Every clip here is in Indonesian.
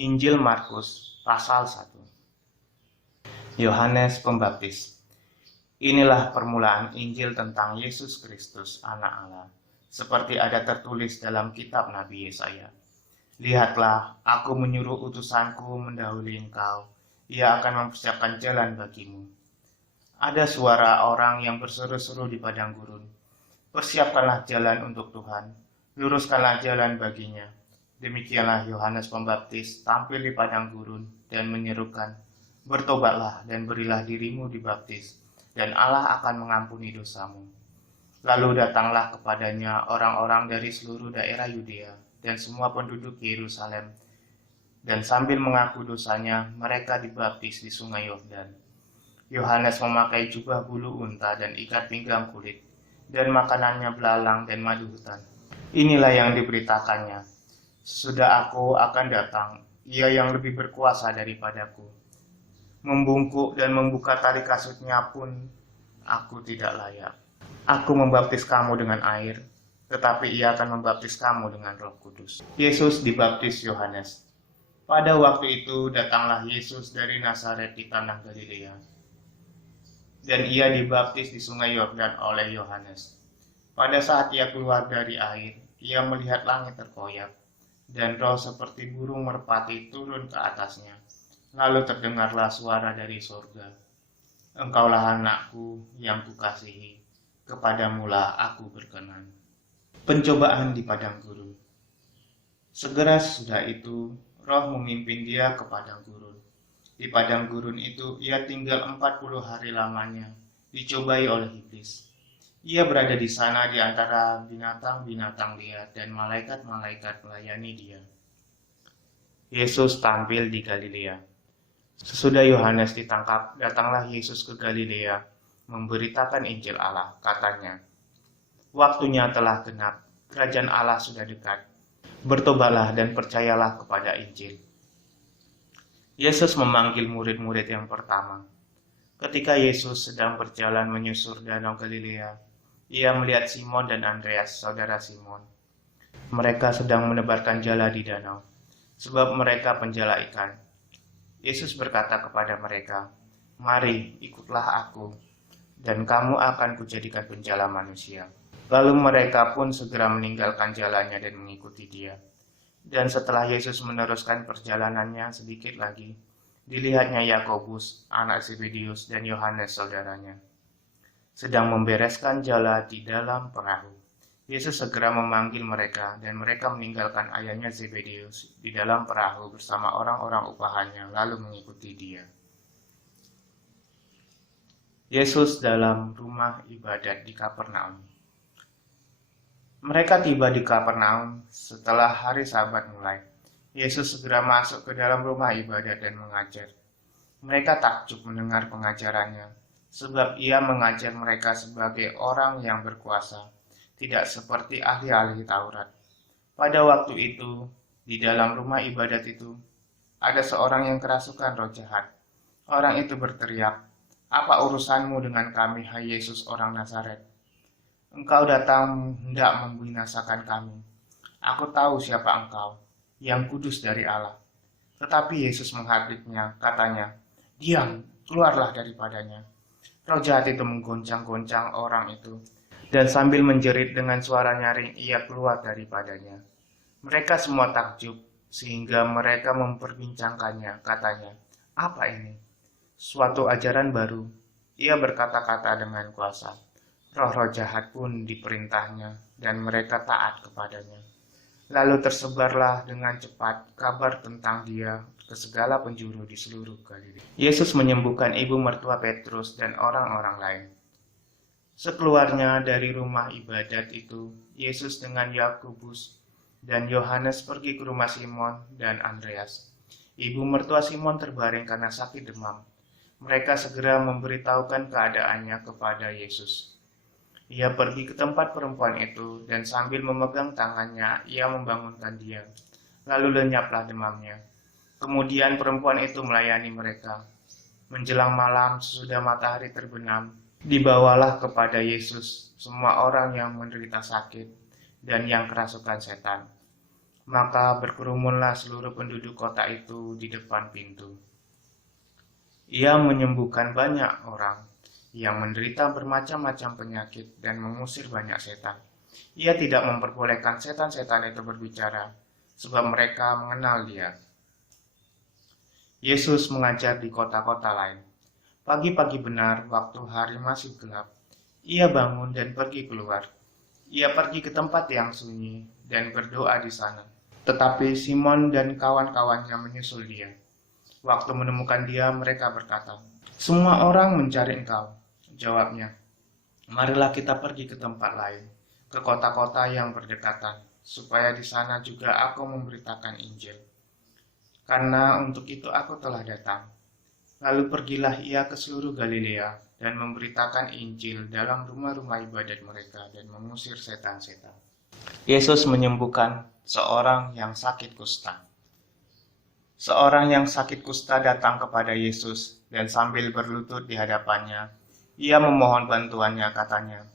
Injil Markus pasal 1. Yohanes Pembaptis. Inilah permulaan Injil tentang Yesus Kristus, Anak Allah, seperti ada tertulis dalam kitab Nabi Yesaya. Lihatlah, aku menyuruh utusanku mendahului engkau, ia akan mempersiapkan jalan bagimu. Ada suara orang yang berseru-seru di padang gurun. Persiapkanlah jalan untuk Tuhan, luruskanlah jalan baginya. Demikianlah Yohanes Pembaptis tampil di padang gurun dan menyerukan, bertobatlah dan berilah dirimu dibaptis, dan Allah akan mengampuni dosamu. Lalu datanglah kepadanya orang-orang dari seluruh daerah Yudea dan semua penduduk Yerusalem, dan sambil mengaku dosanya, mereka dibaptis di sungai Yordan. Yohanes memakai jubah bulu unta dan ikat pinggang kulit, dan makanannya belalang dan madu hutan. Inilah yang diberitakannya. Sesudah aku akan datang, ia yang lebih berkuasa daripadaku. Membungkuk dan membuka tali kasutnya pun aku tidak layak. Aku membaptis kamu dengan air, tetapi ia akan membaptis kamu dengan Roh Kudus. Yesus dibaptis Yohanes. Pada waktu itu datanglah Yesus dari Nazaret di tanah Galilea, dan ia dibaptis di sungai Yordan oleh Yohanes. Pada saat ia keluar dari air, ia melihat langit terkoyak, dan roh seperti burung merpati turun ke atasnya. Lalu terdengarlah suara dari surga, Engkaulah anakku yang kukasihi, kepadamulah aku berkenan. Pencobaan di padang gurun. Segera sudah itu, roh memimpin dia ke padang gurun. Di padang gurun itu ia tinggal 40 hari lamanya, dicobai oleh iblis. Ia berada di sana di antara binatang-binatang liar dan malaikat-malaikat melayani dia. Yesus tampil di Galilea. Sesudah Yohanes ditangkap, datanglah Yesus ke Galilea, memberitakan Injil Allah. Katanya, waktunya telah genap, kerajaan Allah sudah dekat. Bertobatlah dan percayalah kepada Injil. Yesus memanggil murid-murid yang pertama. Ketika Yesus sedang berjalan menyusur danau Galilea, ia melihat Simon dan Andreas, saudara Simon. Mereka sedang menebarkan jala di danau, sebab mereka penjala ikan. Yesus berkata kepada mereka, "Mari, ikutlah aku, dan kamu akan kujadikan penjala manusia." Lalu mereka pun segera meninggalkan jalannya dan mengikuti dia. Dan setelah Yesus meneruskan perjalanannya sedikit lagi, dilihatnya Yakobus, anak Zebedeus, dan Yohanes, saudaranya, sedang membereskan jala di dalam perahu. Yesus segera memanggil mereka, dan mereka meninggalkan ayahnya Zebedeus di dalam perahu bersama orang-orang upahannya, lalu mengikuti dia. Yesus dalam rumah ibadat di Kapernaum. Mereka tiba di Kapernaum setelah hari Sabat mulai. Yesus segera masuk ke dalam rumah ibadat dan mengajar. Mereka takjub mendengar pengajarannya, sebab ia mengajar mereka sebagai orang yang berkuasa, tidak seperti ahli-ahli Taurat. Pada waktu itu, di dalam rumah ibadat itu, ada seorang yang kerasukan roh jahat. Orang itu berteriak, "Apa urusanmu dengan kami, hai Yesus orang Nazaret? Engkau datang hendak membinasakan kami. Aku tahu siapa engkau, yang kudus dari Allah." Tetapi Yesus menghadapnya, katanya, "Diam, keluarlah daripadanya." Roh jahat itu menggoncang-goncang orang itu, dan sambil menjerit dengan suara nyaring, ia keluar daripadanya. Mereka semua takjub, sehingga mereka memperbincangkannya. Katanya, "Apa ini? Suatu ajaran baru." Ia berkata-kata dengan kuasa. Roh-roh jahat pun diperintahnya, dan mereka taat kepadanya. Lalu tersebarlah dengan cepat kabar tentang dia ke segala penjuru di seluruh Galilea. Yesus menyembuhkan ibu mertua Petrus dan orang-orang lain. Sekeluarnya dari rumah ibadat itu, Yesus dengan Yakobus dan Yohanes pergi ke rumah Simon dan Andreas. Ibu mertua Simon terbaring karena sakit demam. Mereka segera memberitahukan keadaannya kepada Yesus. Ia pergi ke tempat perempuan itu, dan sambil memegang tangannya, ia membangunkan dia. Lalu lenyaplah demamnya. Kemudian perempuan itu melayani mereka. Menjelang malam, sesudah matahari terbenam, dibawalah kepada Yesus semua orang yang menderita sakit dan yang kerasukan setan. Maka berkerumunlah seluruh penduduk kota itu di depan pintu. Ia menyembuhkan banyak orang yang menderita bermacam-macam penyakit dan mengusir banyak setan. Ia tidak memperbolehkan setan-setan itu berbicara, sebab mereka mengenal Dia. Yesus mengajar di kota-kota lain. Pagi-pagi benar, waktu hari masih gelap, ia bangun dan pergi keluar. Ia pergi ke tempat yang sunyi dan berdoa di sana. Tetapi Simon dan kawan-kawannya menyusul dia. Waktu menemukan dia, mereka berkata, "Semua orang mencari engkau." Jawabnya, "Marilah kita pergi ke tempat lain, ke kota-kota yang berdekatan, supaya di sana juga aku memberitakan Injil. Karena untuk itu aku telah datang." Lalu pergilah ia ke seluruh Galilea dan memberitakan Injil dalam rumah-rumah ibadat mereka dan mengusir setan-setan. Yesus menyembuhkan seorang yang sakit kusta. Seorang yang sakit kusta datang kepada Yesus dan sambil berlutut di hadapannya, ia memohon bantuannya, katanya,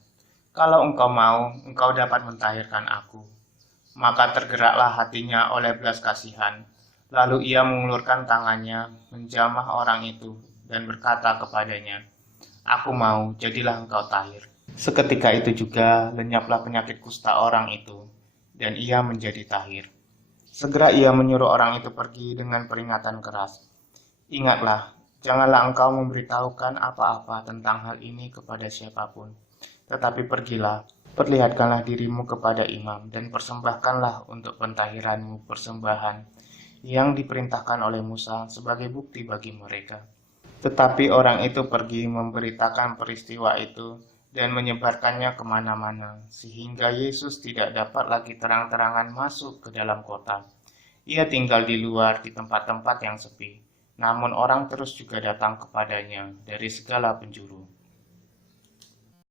"Kalau engkau mau, engkau dapat mentahirkan aku." Maka tergeraklah hatinya oleh belas kasihan. Lalu ia mengulurkan tangannya, menjamah orang itu, dan berkata kepadanya, "Aku mau, jadilah engkau tahir." Seketika itu juga lenyaplah penyakit kusta orang itu, dan ia menjadi tahir. Segera ia menyuruh orang itu pergi dengan peringatan keras. "Ingatlah, janganlah engkau memberitahukan apa-apa tentang hal ini kepada siapapun. Tetapi pergilah, perlihatkanlah dirimu kepada imam, dan persembahkanlah untuk pentahiranmu persembahan yang diperintahkan oleh Musa sebagai bukti bagi mereka." Tetapi orang itu pergi memberitakan peristiwa itu dan menyebarkannya kemana-mana, sehingga Yesus tidak dapat lagi terang-terangan masuk ke dalam kota. Ia tinggal di luar di tempat-tempat yang sepi, namun orang terus juga datang kepadanya dari segala penjuru.